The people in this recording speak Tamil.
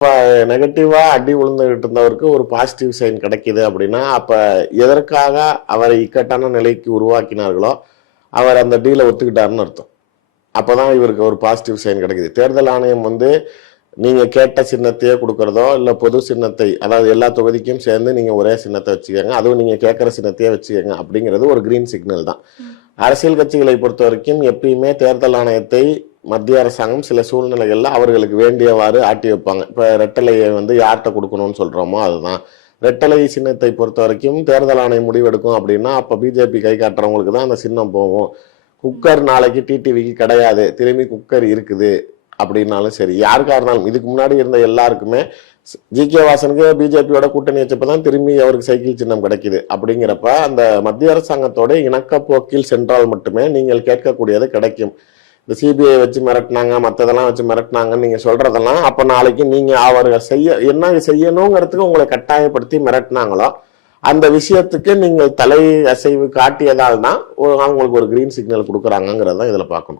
இப்போ நெகட்டிவா அடி விழுந்துகிட்டு இருந்தவருக்கு ஒரு பாசிட்டிவ் சைன் கிடைக்குது அப்படின்னா, அப்ப எதற்காக அவரை இக்கட்டான நிலைக்கு உருவாக்கினார்களோ அவர் அந்த டீலை ஒத்துக்கிட்டாருன்னு அர்த்தம். அப்பதான் இவருக்கு ஒரு பாசிட்டிவ் சைன் கிடைக்குது. தேர்தல் ஆணையம் நீங்க கேட்ட சின்னத்தையே கொடுக்கறதோ இல்ல பொது சின்னத்தை, அதாவது எல்லா தொகுதிக்கும் சேர்ந்து நீங்க ஒரே சின்னத்தை வச்சுக்கோங்க, அதுவும் நீங்க கேட்கிற சின்னத்தையே வச்சுக்கோங்க அப்படிங்கிறது ஒரு கிரீன் சிக்னல் தான். அரசியல் கட்சிகளை பொறுத்த வரைக்கும் எப்பயுமே தேர்தல் ஆணையத்தை மத்திய அரசாங்கம் சில சூழ்நிலைகள்ல அவர்களுக்கு வேண்டியவாறு ஆட்டி வைப்பாங்க. இப்ப ரெட்டலையை யார்கிட்ட கொடுக்கணும்னு சொல்றோமோ அதுதான். ரெட்டலை சின்னத்தை பொறுத்த வரைக்கும் தேர்தல் ஆணையம் முடிவெடுக்கும் அப்படின்னா அப்ப பிஜேபி கை காட்டுறவங்களுக்கு தான் அந்த சின்னம் போகும். குக்கர் நாளைக்கு டிடிவிக்கு கிடையாது, திரும்பி குக்கர் இருக்குது அப்படின்னாலும் சரி, யாருக்கா இருந்தாலும் இதுக்கு முன்னாடி இருந்த எல்லாருக்குமே ஜி.கே. வாசனுக்கு பிஜேபியோட கூட்டணி வச்சப்பதான் திரும்பி அவருக்கு சைக்கிள் சின்னம் கிடைக்குது. அப்படிங்கிறப்ப அந்த மத்திய அரசாங்கத்தோட இணக்க போக்கில் சென்றால் மட்டுமே நீங்கள் கேட்கக்கூடியது கிடைக்கும். இந்த சிபிஐ வச்சு மிரட்டினாங்க, மற்றதெல்லாம் வச்சு மிரட்டினாங்கன்னு நீங்க சொல்றதெல்லாம் அப்ப நாளைக்கு நீங்க அவர்கள் என்ன செய்யணுங்கிறதுக்கு உங்களை கட்டாயப்படுத்தி மிரட்டினாங்களோ அந்த விஷயத்துக்கு நீங்கள் தலை அசைவு காட்டியதால் தான் அவங்களுக்கு ஒரு கிரீன் சிக்னல் கொடுக்குறாங்கிறத இதுல பார்க்கணும்.